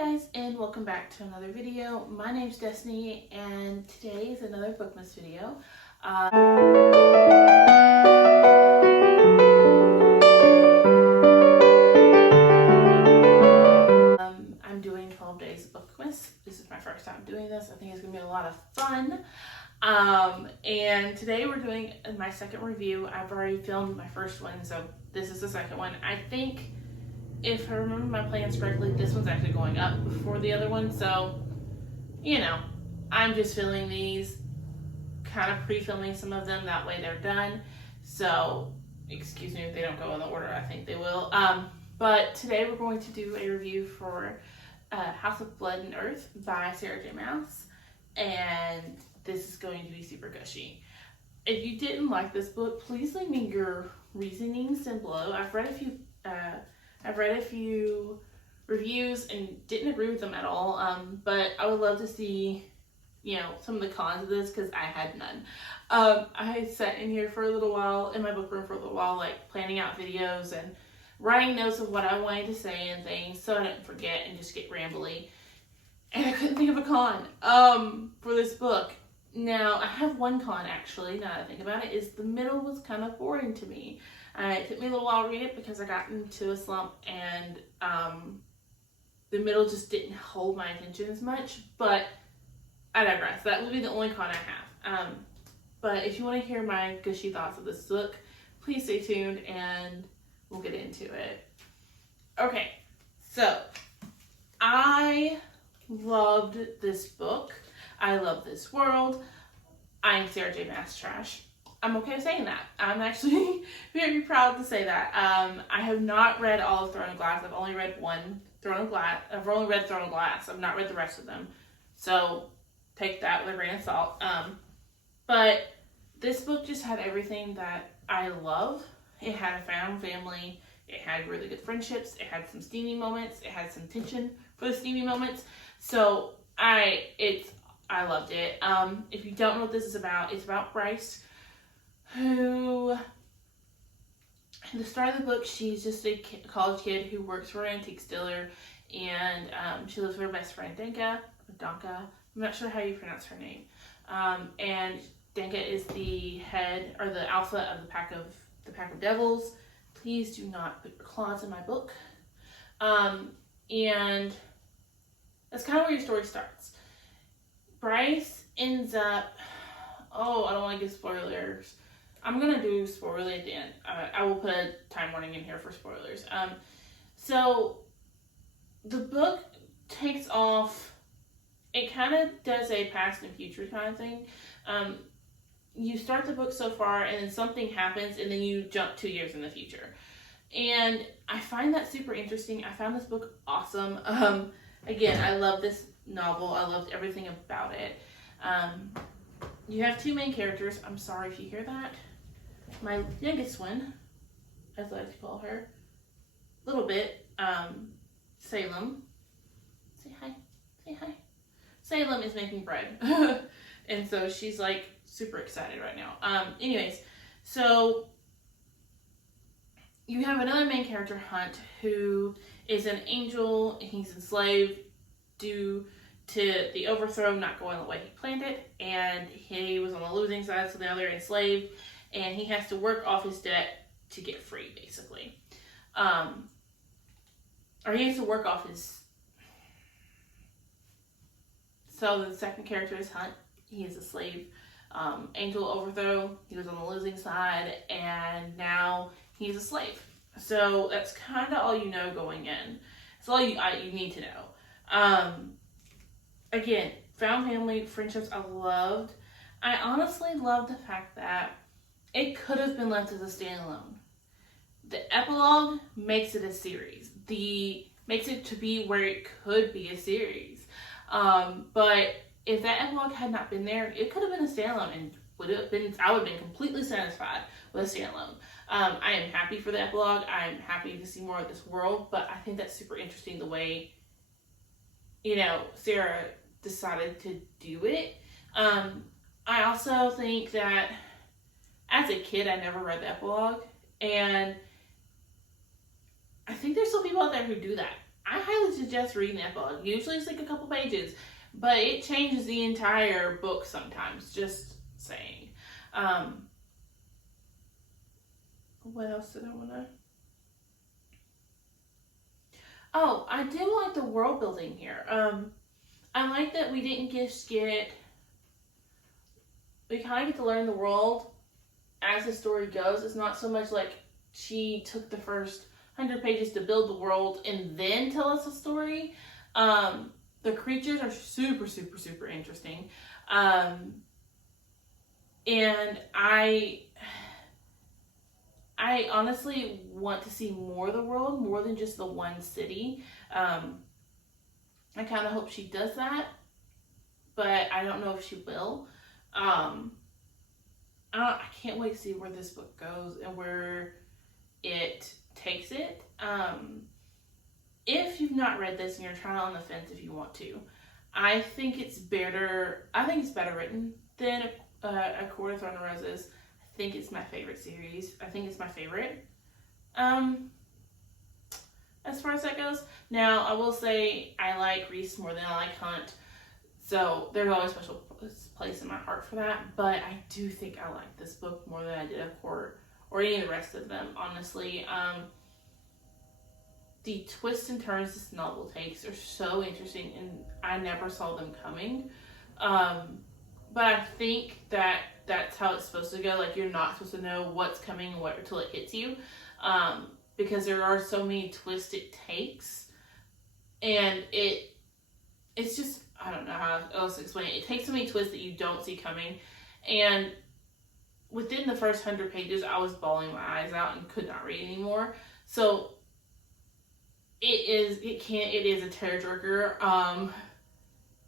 guys, and welcome back to another video. My name's Destiny and today is another Bookmas video. I'm doing 12 days of Bookmas. This is my first time doing this. I think it's going to be a lot of fun. And today we're doing my second review. I've already filmed my first one, so this is the second one. I think, if I remember my plans correctly, this one's actually going up before the other one, so, you know, I'm just filming these, kind of pre-filming some of them, that way they're done, so, excuse me if they don't go in the order I think they will, but today we're going to do a review for House of Blood and Earth by Sarah J. Maas, and this is going to be super gushy. If you didn't like this book, please leave me your reasonings down below. I've read a few reviews and didn't agree with them at all, but I would love to see, you know, some of the cons of this because I had none. I sat in here for a little while, in my book room for a little while, like planning out videos and writing notes of what I wanted to say and things so I didn't forget and just get rambly. And I couldn't think of a con for this book. Now, I have one con actually, now that I think about it, is the middle was kind of boring to me. It took me a little while to read it because I got into a slump and the middle just didn't hold my attention as much, but I digress. That would be the only con I have. But if you want to hear my gushy thoughts of this book, please stay tuned and we'll get into it. Okay, so I loved this book. I love this world. I'm Sarah J. Maas trash. I'm okay with saying that. I'm actually very proud to say that. I have not read all of Throne of Glass. I've only read one Throne of Glass. I've only read Throne of Glass. I've not read the rest of them. So take that with a grain of salt. But this book just had everything that I love. It had a found family. It had really good friendships. It had some steamy moments. It had some tension for the steamy moments. So I loved it. If you don't know what this is about, it's about Bryce, who, at the start of the book, she's just a college kid who works for an antique dealer, and she lives with her best friend, Danka. I'm not sure how you pronounce her name. And Danka is the head, or the alpha of the pack of devils. Please do not put your claws in my book. And that's kind of where your story starts. Bryce ends up, I don't want to give spoilers. I'm going to do spoiler at the end. I will put a time warning in here for spoilers. So the book takes off, it kind of does a past and future kind of thing. You start the book so far and then something happens and then you jump 2 years in the future. And I find that super interesting. I found this book awesome. Again, I love this novel. I loved everything about it. You have two main characters. I'm sorry if you hear that. My youngest one, as I like to call her, a little bit, Salem. Say hi. Say hi. Salem is making bread. And so she's like super excited right now. Anyways, so you have another main character, Hunt, who is an angel. He's enslaved due to the overthrow not going the way he planned it, and he was on the losing side, so the other enslaved, and he has to work off his debt to get free, basically. Or he has to work off his... So the second character is Hunt. He is a slave. Angel overthrow, he was on the losing side, and now he's a slave. So that's kind of all you know going in. It's all you need to know. Again, found family, friendships I loved. I honestly loved the fact that it could have been left as a standalone. The epilogue makes it a series. Makes it to be where it could be a series. But if that epilogue had not been there, it could have been a standalone and I would have been completely satisfied with a standalone. I am happy for the epilogue. I'm happy to see more of this world, but I think that's super interesting the way, you know, Sarah decided to do it. I also think that as a kid, I never read the epilogue, and I think there's still people out there who do that. I highly suggest reading that book. Usually it's like a couple pages, but it changes the entire book sometimes, just saying. What else did I want to... Oh, I do like the world building here. I like that we didn't just get... We kind of get to learn the world as the story goes. It's not so much like she took the first 100 pages to build the world and then tell us a story. The creatures are super, super, super interesting. And I honestly want to see more of the world, more than just the one city. I kind of hope she does that, but I don't know if she will. I can't wait to see where this book goes and where it takes it. If you've not read this and you're trying on the fence if you want to, I think it's better written than A Court of Thorn and Roses. I think it's my favorite series. I think it's my favorite. As far as that goes. Now, I will say I like Reese more than I like Hunt. So there's always a special place in my heart for that. But I do think I like this book more than I did A Court or any of the rest of them, honestly. The twists and turns this novel takes are so interesting, and I never saw them coming. But I think that that's how it's supposed to go. Like, you're not supposed to know what's coming until it hits you, because there are so many twists it takes, and it's just, I don't know how else to explain it. It takes so many twists that you don't see coming, and within the first 100 pages, I was bawling my eyes out and could not read anymore. So it is a tearjerker.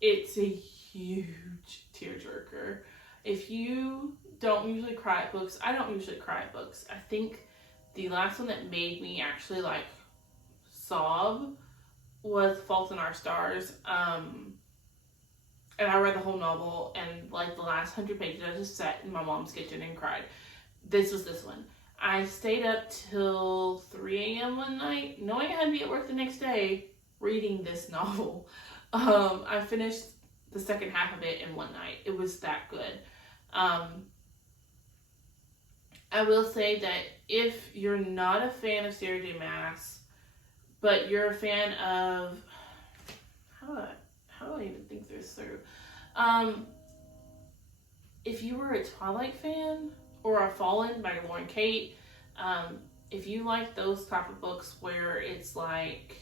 It's a huge tearjerker. If you don't usually cry at books, I don't usually cry at books. I think the last one that made me actually like sob was Fault in Our Stars. And I read the whole novel, and like the last 100 pages, I just sat in my mom's kitchen and cried. This was this one. I stayed up till 3 a.m. one night, knowing I had to be at work the next day, reading this novel. I finished the second half of it in one night. It was that good. I will say that if you're not a fan of Sarah J. Maas, but you're a fan of... How do I even think this through? If you were a Twilight fan, or a Fallen by Lauren Kate, if you like those type of books where it's like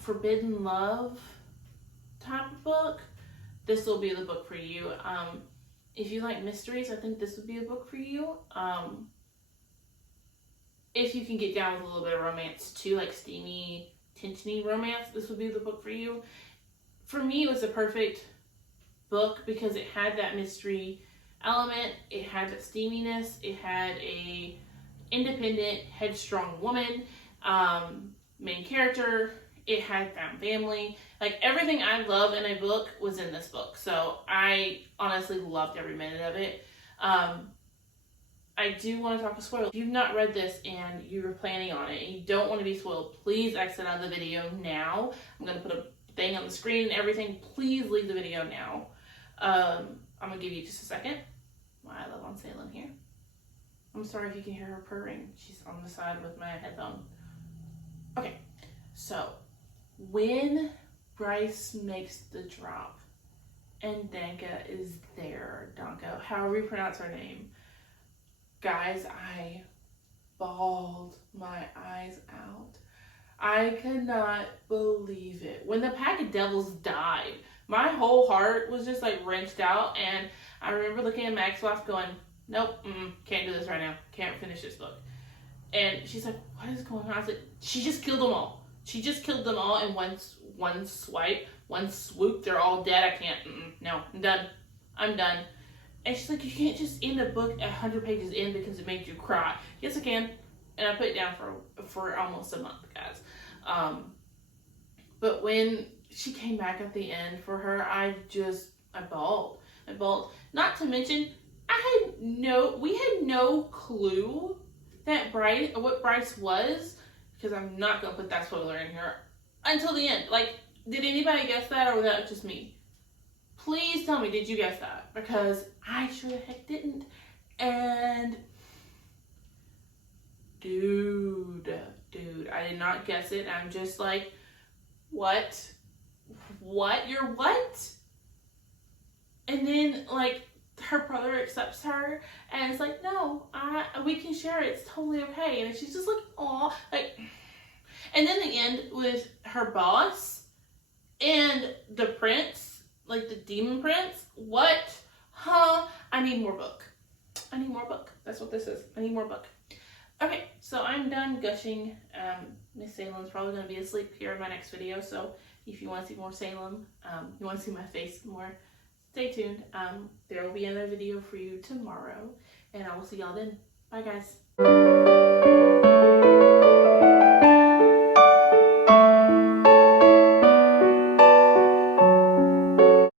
forbidden love type of book, this will be the book for you. If you like mysteries, I think this would be a book for you. If you can get down with a little bit of romance too, like steamy, tensiony romance, this would be the book for you. For me, it was a perfect book because it had that mystery element, it had that steaminess, it had a independent, headstrong woman, main character, it had found family. Like, everything I love in a book was in this book. So I honestly loved every minute of it. I do want to talk to spoilers. If you've not read this and you're planning on it and you don't want to be spoiled, please exit out of the video now. I'm going to put a thing on the screen and everything. Please leave the video now. I'm going to give you just a second. My love on Salem here. I'm sorry if you can hear her purring. She's on the side with my headphone. Okay, so when Bryce makes the drop and Danka is there, Danka, however you pronounce her name, guys, I bawled my eyes out. I could not believe it. When the Pack of Devils died, my whole heart was just like wrenched out, and I remember looking at Mac's wife going, nope, can't do this right now. Can't finish this book. And she's like, what is going on? I was like, she just killed them all. She just killed them all in one swipe, one swoop. They're all dead. I can't, no, I'm done. I'm done. And she's like, you can't just end a book 100 pages in because it made you cry. Yes, I can. And I put it down for almost a month, guys. But when she came back at the end for her, I bawled. I bawled. Not to mention, we had no clue that what Bryce was, because I'm not going to put that spoiler in here, until the end. Like, did anybody guess that, or was that just me? Please tell me, did you guess that? Because I sure the heck didn't. And dude, I did not guess it. I'm just like, what? You're what? And then, like, her brother accepts her, and it's like, no, we can share it. It's totally okay. And she's just like, aw, like. And then the end with her boss and the prince, like the demon prince. What? Huh? I need more book. That's what this is. I need more book. Okay, so I'm done gushing. Miss Salem's probably going to be asleep here in my next video, so if you want to see more Salem, you want to see my face more, stay tuned. There will be another video for you tomorrow, and I will see y'all then. Bye, guys.